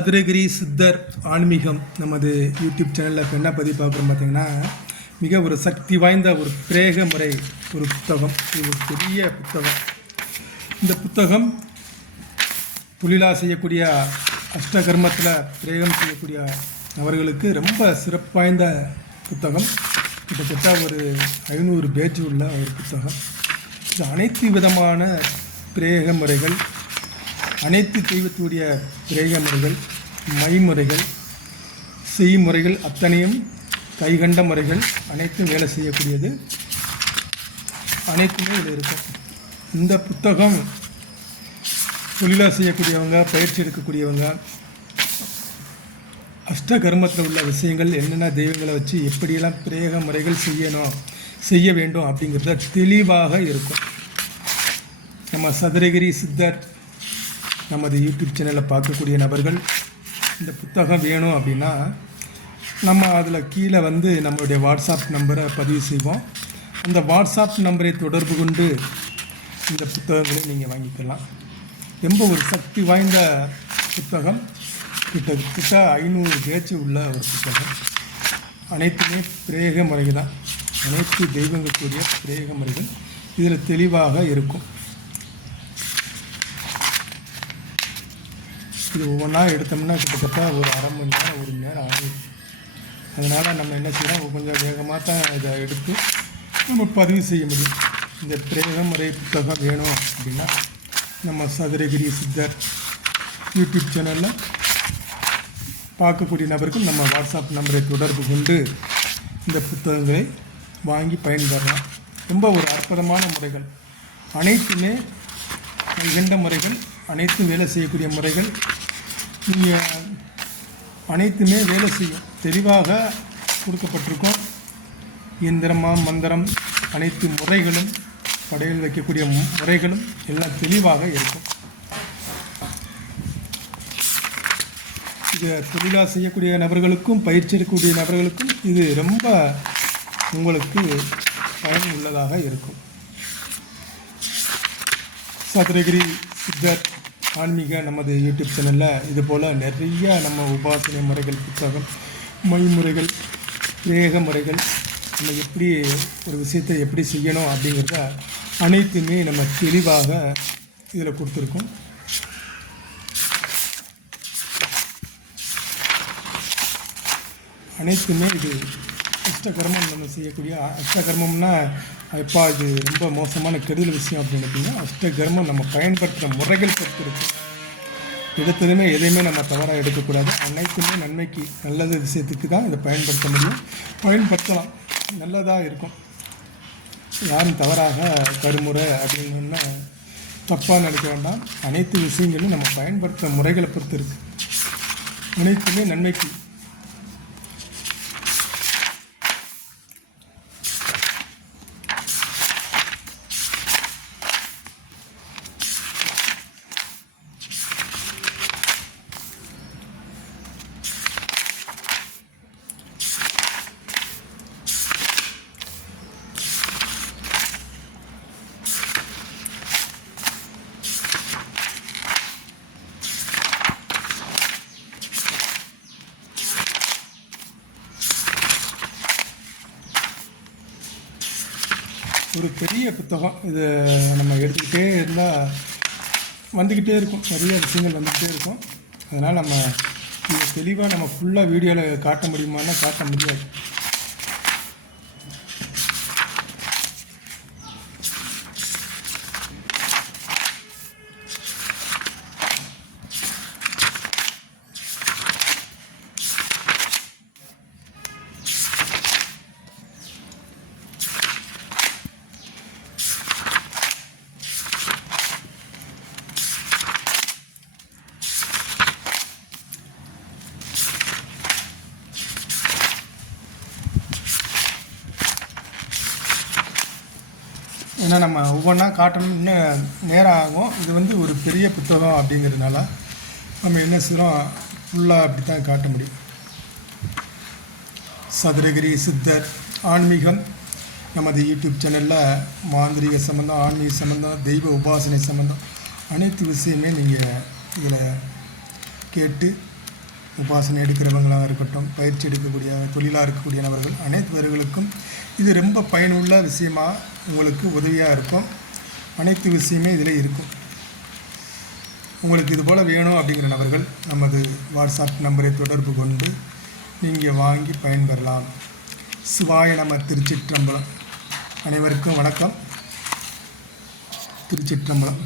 சதுரகிரி சித்தர் ஆன்மீகம் நமது யூடியூப் சேனலில் இப்போ என்ன பதிவு பார்க்குறோம் பார்த்தீங்கன்னா, மிக ஒரு சக்தி வாய்ந்த ஒரு பிரேக முறை ஒரு புத்தகம். இது ஒரு பெரிய புத்தகம். இந்த புத்தகம் தொழிலாக செய்யக்கூடிய அஷ்டகர்மத்தில் பிரேகம் செய்யக்கூடிய அவர்களுக்கு ரொம்ப சிறப்பு வாய்ந்த புத்தகம். கிட்டத்தட்ட ஒரு 500 பேஜ் உள்ள ஒரு புத்தகம். இது அனைத்து விதமான பிரேக முறைகள், அனைத்து தெய்வத்துடைய பிரேக முறைகள், மைமுறைகள், செய்முறைகள் அத்தனையும் கைகண்ட முறைகள் அனைத்தும் வேலை செய்யக்கூடியது. அனைத்துமே இதில் இருக்கும். இந்த புத்தகம் தொழிலாக செய்யக்கூடியவங்க, பயிற்சி எடுக்கக்கூடியவங்க, அஷ்டகர்மத்தில் உள்ள விஷயங்கள், என்னென்ன தெய்வங்களை வச்சு எப்படியெல்லாம் பிரேக முறைகள் செய்ய வேண்டும் அப்படிங்கிறத தெளிவாக இருக்கும். நம்ம சதுரகிரி சித்தர் நமது யூடியூப் சேனலில் பார்க்கக்கூடிய நபர்கள் இந்த புத்தகம் வேணும் அப்படின்னா நம்ம அதில் கீழே நம்மளுடைய வாட்ஸ்அப் நம்பரை பதிவு செய்வோம். அந்த வாட்ஸ்அப் நம்பரை தொடர்பு கொண்டு இந்த புத்தகங்களை நீங்கள் வாங்கிக்கலாம். ரொம்ப ஒரு சக்தி வாய்ந்த புத்தகம். கிட்டத்தட்ட 500 பேஜ் உள்ள ஒரு புத்தகம். அனைத்துமே பிரேக முறைகள் தான். அனைத்து தெய்வங்களுக்குரிய பிரேக முறைகள் இதில் தெளிவாக இருக்கும். இது ஒவ்வொன்றா எடுத்தோம்னா கிட்டத்தட்ட ஒரு அரை மணி நேரம் 1 மணி நேரம் ஆகும். அதனால் நம்ம என்ன செய்யணும், கொஞ்சம் வேகமாக தான் இதை எடுத்து நம்ம பதிவு செய்ய முடியும். இந்த பிரேக முறை புத்தகம் வேணும் அப்படின்னா நம்ம சதுரகிரி சித்தர் யூடியூப் சேனலில் பார்க்கக்கூடிய நபர்கள் நம்ம வாட்ஸ்அப் நம்பரை தொடர்பு கொண்டு இந்த புத்தகங்களை வாங்கி பயன்பெறலாம். ரொம்ப ஒரு அற்புதமான முறைகள், அனைத்துமே கைகண்ட முறைகள், அனைத்தும் வேலை செய்யக்கூடிய முறைகள். நீங்கள் அனைத்துமே வேலை செய்யும், தெளிவாக கொடுக்கப்பட்டிருக்கும். இயந்திரமாக மந்திரம் அனைத்து முறைகளும், படையில் வைக்கக்கூடிய முறைகளும் எல்லாம் தெளிவாக இருக்கும். இது தொழிலாக செய்யக்கூடிய நபர்களுக்கும், பயிற்சி எடுக்கக்கூடிய நபர்களுக்கும் இது ரொம்ப உங்களுக்கு பயன் உள்ளதாக இருக்கும். சதுரகிரி சித்தர் ஆன்மீக நமது யூடியூப் சேனலில் இதுபோல் நிறைய நம்ம உபாசனை முறைகள், புத்தகம், மைமுறைகள், பிரேக முறைகள், நம்ம எப்படி ஒரு விஷயத்தை எப்படி செய்யணும் அப்படிங்கிறத அனைத்துமே நம்ம தெளிவாக இதில் கொடுத்துருக்கோம். அனைத்துமே இது அஷ்டகர்மம் நம்ம செய்யக்கூடிய அஷ்டகர்மம்னா எப்பா இது ரொம்ப மோசமான கெடுதல் விஷயம் அப்படின்னு பார்த்தீங்கன்னா, அஷ்டகர்மம் நம்ம பயன்படுத்துகிற முறைகள் பொறுத்து இருக்கும். எடுத்ததுமே எதையுமே நம்ம தவறாக எடுக்கக்கூடாது. அனைத்துமே நன்மைக்கு, நல்லது விஷயத்துக்கு தான் இதை பயன்படுத்த முடியும். பயன்படுத்தலாம், நல்லதாக இருக்கும். யாரும் தவறாக கருமுறை அப்படின்னு தப்பாக நினைக்க வேண்டாம். அனைத்து விஷயங்களும் நம்ம பயன்படுத்துகிற முறைகளை பொறுத்து இருக்குது. அனைத்துமே நன்மைக்கு. ஒரு பெரிய புத்தகம். இது நம்ம எடுத்துக்கிட்டே இருந்தால் வந்துக்கிட்டே இருக்கும், நிறைய விஷயங்கள் வந்துக்கிட்டே இருக்கும். அதனால் நம்ம இது தெளிவாக நம்ம ஃபுல்லாக வீடியோவில் காட்ட முடியுமான்னா காட்ட முடியாது. ஏன்னா நம்ம ஒவ்வொன்றா காட்டணும், இன்னும் நேரம் ஆகும். இது ஒரு பெரிய புத்தகம் அப்படிங்கிறதுனால நம்ம என்ன செய்கிறோம், ஃபுல்லாக அப்படி தான் காட்ட முடியும். சதுரகிரி சித்தர் ஆன்மீகம் நமது யூடியூப் சேனலில் மாந்திரிக சம்பந்தம், ஆன்மீக சம்பந்தம், தெய்வ உபாசனை சம்பந்தம் அனைத்து விஷயமே நீங்கள் இதில் கேட்டு உபாசனை எடுக்கிறவங்களாக இருக்கட்டும், பயிற்சி எடுக்கக்கூடிய தொழிலாக இருக்கக்கூடிய நபர்கள் அனைத்துவர்களுக்கும் இது ரொம்ப பயனுள்ள விஷயமாக உங்களுக்கு உதவியாக இருக்கும். அனைத்து விஷயமே இதில் இருக்கும். உங்களுக்கு இது போல் வேணும் அப்படிங்கிற நபர்கள் நமது வாட்ஸ்அப் நம்பரை தொடர்பு கொண்டு நீங்கள் வாங்கி பயன்பெறலாம். சிவாய நம. திருச்சிற்றம்பலம். அனைவருக்கும் வணக்கம். திருச்சிற்றம்பலம்.